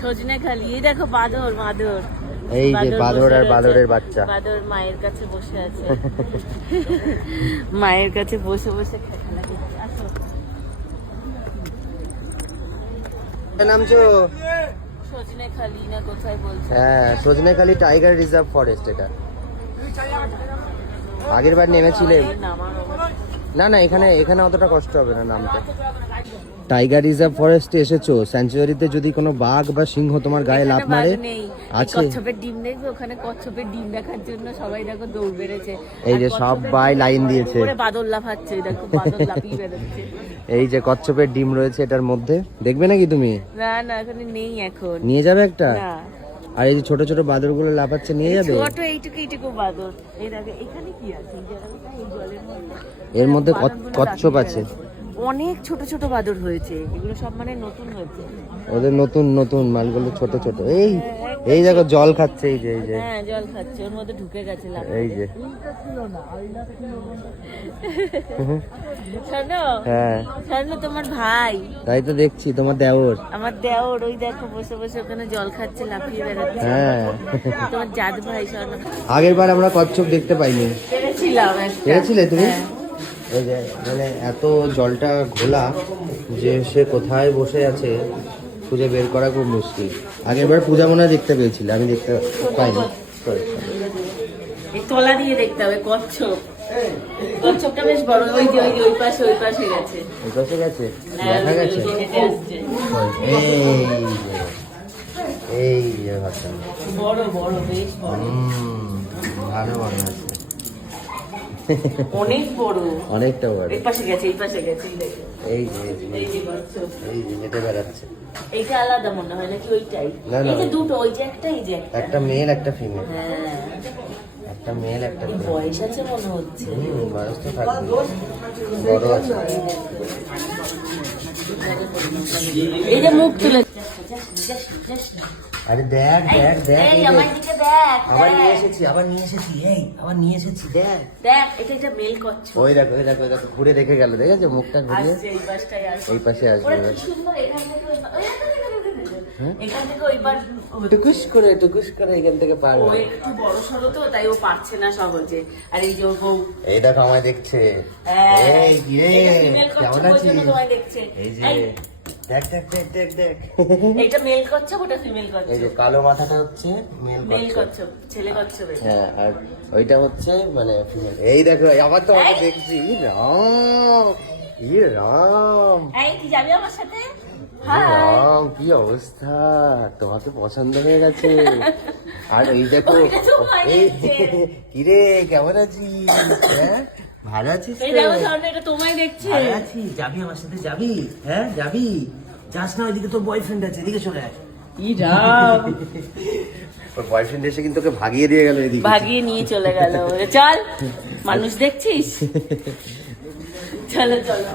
সজনে খালি, এই দেখো বাদর বাদর, এই যে বাদর আর বাদরের বাচ্চা। বাদর মায়ের কাছে বসে আছে। মায়ের কাছে বসে বসে খেলাধি। আসো নামছো? সজনেখালি না কোথায় বলছো? হ্যাঁ, সজনেখালি টাইগার রিজার্ভ ফরেস্ট। এটা আগের বার নেমেছিলেন? না না, এখানে অতটা কষ্ট হবে না নামতে। টাইগার রিজার্ভ ফরেস্টে এসেছো, স্যাংচুয়ারিতে যদি কোনো বাঘ বা সিংহ তোমার গায়ে লাফ মারে আছে। কচ্ছপের ডিম দেখবে, ওখানে কচ্ছপের ডিম দেখার জন্য সবাই দেখো দৌড় বেড়েছে। এই যে সবাই লাইন দিয়েছে, বাদর লাফাচ্ছে, দেখো বাদর লাফিয়ে বেরোচ্ছে। এই যে কচ্ছপের ডিম রয়েছে এটার মধ্যে, দেখবে নাকি তুমি? না না, এখানে নেই এখন। নিয়ে যাবে একটা? না। আর এই যে ছোট ছোট বাদর গুলো লাফাচ্ছে, নিয়ে যাবে? ছোট এইটুকু বাদর। এই দেখো এখানে কি আছে, এই জলের মধ্যে। এর মধ্যে কচ্ছপ আছে, অনেক ছোট ছোট বাদর হয়েছে, এগুলো সব মানে নতুন হয়েছে। ওদের নতুন নতুন মালগুলো ছোট ছোট। এই দেখো জল খাচ্ছে, এই যে হ্যাঁ জল খাচ্ছে, ওর মধ্যে ঢুকে গেছে। এই যে শোনো, হ্যাঁ শোনো, তোমার ভাই। তাই তো দেখছি, তোমার দেওর। আমার দেওর, ওই দেখো বসে বসে ওখানে জল খাচ্ছে, লাফিয়ে বেড়াচ্ছে। হ্যাঁ, তোমার জাত ভাই। শোনো, আগের বার আমরা কচ্ছপ দেখতে পাইনি। পেরেছিলে তুমি? এই যে মানে এত জলটা ঘোলা যে সে কোথায় বসে আছে খুঁজে বের করা খুব মুশকিল। আগেরবার পূজা মনে হয় দেখতে পেয়েছিলে, আমি দেখতে পাইনি। তলা দিয়ে দেখতে হবে কচ্ছপ। কচ্ছপটা বেশ বড়, ওই যে ওই পাশে গেছে। ওই পাশে গেছে, দেখা গেছে। এই যে ভাষা বড় বড়, বেশ বড়। ভালো মনে আছে, অনেক বড়, অনেকটা বড়। এই পাশে গেছে। এই যে হেঁটে বেড়াচ্ছে। এইটা আলাদা মনে হয় নাকি? ওইটাই? না না, এই যে দুটো, ওই যে একটা, এই যে একটা মেল একটা ফিমেল। হ্যাঁ, একটা মেল একটা ফিমেল। বয়স আছে মনে হচ্ছে। বয়স তো থাকবে, বড় আছে। এই যে মুখ তুলে। আরে দেখ দেখ দেখ, এই আমার দিকে দেখ। আবার নিয়ে এসেছি আবার নিয়ে এসেছি দেখ। এটা মেল কচ্ছপ। ওই দেখো ঘুরে দেখে গেল, দেখেছো মুখটা ঘুরিয়ে? আসছে এই পাশটায় আসছে। এই পাশে আসবে। ওরা কি সুন্দর, এখান থেকে ওই পার। টুকুস করে এখান থেকে পার ও হয়। একটু বড় সড়ো তো, তাই ও পারছে না সহজে। আর এই যে ওর বউ, এই দেখো আমায় দেখছে। এই কি রে, কেমন আছিস? এই যে দেখ দেখ দেখ দেখ দেখ, এইটা মেল কচ্ছপ, ওটা ফিমেল কচ্ছপ। এই যে কালো মাথাটা হচ্ছে মেল মেল কচ্ছপ। কচ্ছপ, ছেলে কচ্ছপ এটা। হ্যাঁ, আর ওইটা হচ্ছে মানে ফিমেল। এই দেখো আবার তো আমাকে দেখছি। রাম, এই তুই যাবি আমার সাথে? রাম, কি অবস্থা, তোমাকে পছন্দ হয়ে গেছে। আর এই দেখো, এই কিরে কেমন আছিস? হ্যাঁ ভালো আছিস তো? এই দেখো সামনে, এটা তোমায় দেখছে। ভালো আছিস? যাবি আমার সাথে? যাবি? হ্যাঁ যাবি? যাস না, ওইদিকে তোর বয়ফ্রেন্ড আছে, এদিকে চলে আয়। ওর বয়ফ্রেন্ড এসে কিন্তু ওকে ভাগিয়ে দিয়ে গেল, এদিকে ভাগিয়ে নিয়ে চলে গেল। চল, মানুষ দেখছিস? চলো চলো।